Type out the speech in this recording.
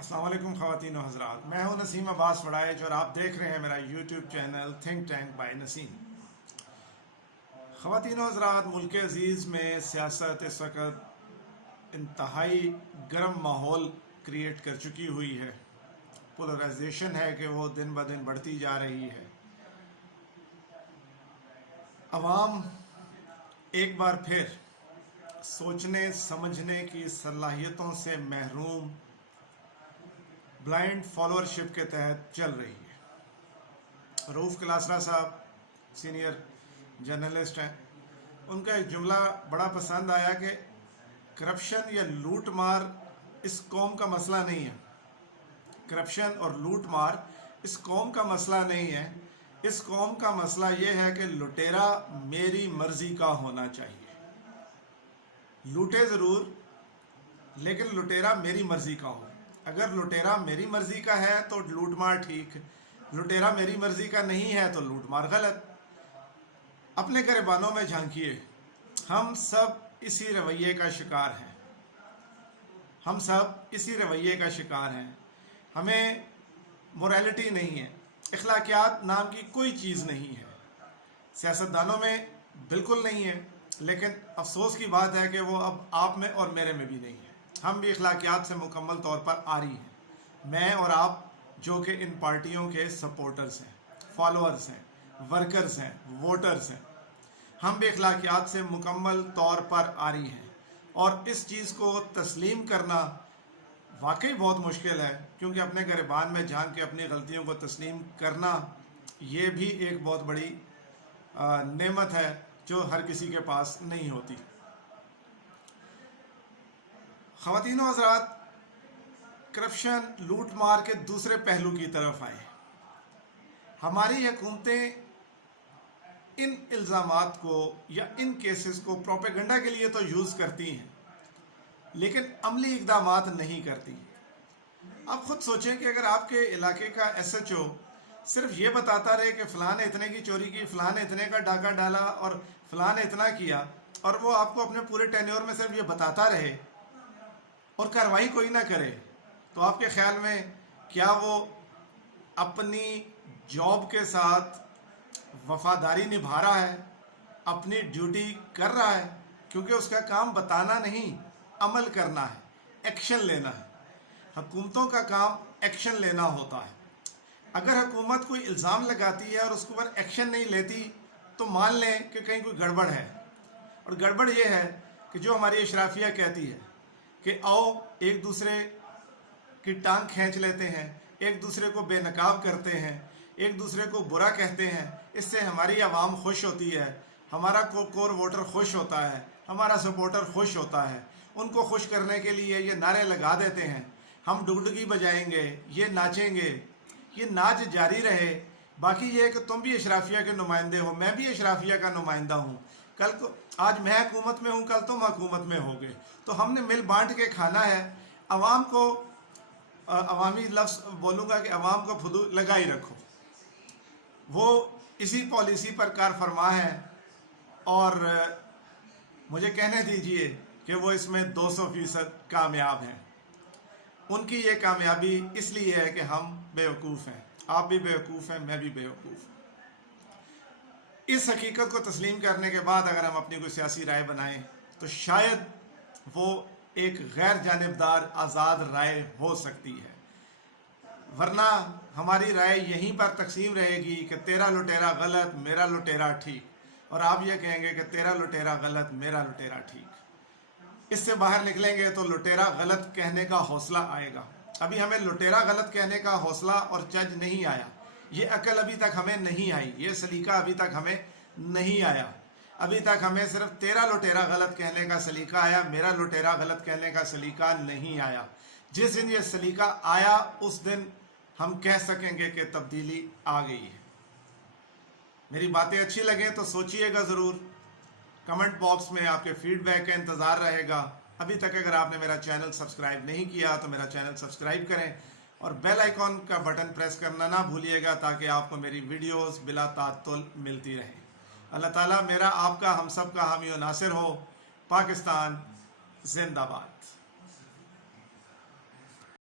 अस्सलाम वालेकुम ख़वातीन व हज़रात, मैं हूं नसीम अब्बास वड़ाइच और आप देख रहे हैं मेरा YouTube channel think tank bye Naseem. ख़वातीन व हज़रात, मुल्क अज़ीज़ में सियासत इस वक्त इंतहाई गर्म माहौल क्रिएट कर चुकी हुई है। पोलराइजेशन है कि वो दिन ब दिन बढ़ती जा रही है। अवाम एक बार फिर सोचने समझने की सलाहियतों से महरूम ब्लाइंड फॉलोअरशिप के तहत चल रही है। रऊफ़ क्लासरा साहब सीनियर जर्नलिस्ट हैं, उनका एक जुमला बड़ा पसंद आया कि करप्शन या लूट मार इस कौम का मसला नहीं है। करप्शन और लूट मार इस कौम का मसला नहीं है। इस कौम का मसला ये है कि लुटेरा मेरी मर्जी का होना चाहिए। लूटे ज़रूर, लेकिन लुटेरा मेरी मर्जी का हो। अगर लुटेरा मेरी मर्जी का है तो लूट मार ठीक, लुटेरा मेरी मर्जी का नहीं है तो लूट मार गलत। अपने गिरबानों में झांकिए, हम सब इसी रवैये का शिकार हैं। हम सब इसी रवैये का शिकार हैं। हमें मोरालिटी नहीं है, अखलाकियात नाम की कोई चीज़ नहीं है। सियासतदानों में बिल्कुल नहीं है, लेकिन अफसोस की बात है कि वो अब आप में और मेरे में भी नहीं है। हम भी अखलाकियात से मुकम्मल तौर पर आरी हैं। मैं और आप जो कि इन पार्टियों के सपोर्टर्स हैं, फॉलोअर्स हैं, वर्कर्स हैं, वोटर्स हैं, हम भी अखलाकियात से मुकम्मल तौर पर आरी हैं। और इस चीज़ को तस्लीम करना वाकई बहुत मुश्किल है, क्योंकि अपने गिरबान में झांक के अपनी गलतियों को तस्लीम करना ये भी एक बहुत बड़ी नेमत है जो हर किसी के पास नहीं होती। ख़वातीन व हज़रात, करप्शन लूट मार के दूसरे पहलू की तरफ आए। हमारी हुकूमतें इन इल्ज़ामात को या इन केसेस को प्रोपेगेंडा के लिए तो यूज़ करती हैं, लेकिन अमली इक़दामात नहीं करती। आप ख़ुद सोचें कि अगर आपके इलाके का SHO सिर्फ ये बताता रहे कि फ़लाँ ने इतने की चोरी की, फ़लाँ ने इतने का डाका डाला और फ़लाँ ने इतना किया, और वो आपको अपने पूरे टेन्योर में सिर्फ ये बताता रहे और कार्रवाई कोई ना करे, तो आपके ख्याल में क्या वो अपनी जॉब के साथ वफादारी निभा रहा है, अपनी ड्यूटी कर रहा है? क्योंकि उसका काम बताना नहीं, अमल करना है, एक्शन लेना है। हुकूमतों का काम एक्शन लेना होता है। अगर हुकूमत कोई इल्ज़ाम लगाती है और उसके ऊपर एक्शन नहीं लेती, तो मान लें कि कहीं कोई गड़बड़ है। और गड़बड़ ये है कि जो हमारी अशराफिया कहती है कि आओ एक दूसरे की टांग खींच लेते हैं, एक दूसरे को बेनकाब करते हैं, एक दूसरे को बुरा कहते हैं, इससे हमारी आवाम खुश होती है, हमारा कोर वोटर खुश होता है, हमारा सपोर्टर खुश होता है। उनको खुश करने के लिए ये नारे लगा देते हैं, हम डुगडुगी बजाएंगे, ये नाचेंगे, ये नाच जारी रहे। बाकी ये है कि तुम भी अशराफिया के नुमाइंदे हो, मैं भी अशराफिया का नुमाइंदा हूँ। कल को आज मैं हुकूमत में हूँ, कल तुम हुकूमत में होगे, तो हमने मिल बांट के खाना है। अवाम को अवामी लफ्ज़ बोलूँगा कि अवाम को फुदू लगा ही रखो। वो इसी पॉलिसी पर कार फरमा है और मुझे कहने दीजिए कि वो इसमें 200% कामयाब हैं। उनकी ये कामयाबी इसलिए है कि हम बेवकूफ़ हैं, आप भी बेवकूफ़ हैं, मैं भी बेवकूफ़। इस हकीकत को तस्लीम करने के बाद अगर हम अपनी कोई सियासी राय बनाएं तो शायद वो एक गैर जानिबदार आज़ाद राय हो सकती है, वरना हमारी राय यहीं पर तकसीम रहेगी कि तेरा लुटेरा गलत, मेरा लुटेरा ठीक, और आप ये कहेंगे कि तेरा लुटेरा गलत, मेरा लुटेरा ठीक। इससे बाहर निकलेंगे तो लुटेरा गलत कहने का हौसला आएगा। अभी हमें लुटेरा गलत कहने का हौसला और चज नहीं आया, ये अकल अभी तक हमें नहीं आई, ये सलीका अभी तक हमें नहीं आया। अभी तक हमें सिर्फ तेरा लुटेरा गलत कहने का सलीका आया, मेरा लुटेरा गलत कहने का सलीका नहीं आया। जिस दिन ये सलीका आया उस दिन हम कह सकेंगे कि तब्दीली आ गई है। मेरी बातें अच्छी लगें तो सोचिएगा ज़रूर। कमेंट बॉक्स में आपके फीडबैक का इंतज़ार रहेगा। अभी तक अगर आपने मेरा चैनल सब्सक्राइब नहीं किया तो मेरा चैनल सब्सक्राइब करें और बेल आइकॉन का बटन प्रेस करना ना भूलिएगा, ताकि आपको मेरी वीडियोस बिला तातुल मिलती रहे। अल्लाह ताला मेरा, आपका, हम सब का हामी और नासिर हो। पाकिस्तान जिंदाबाद।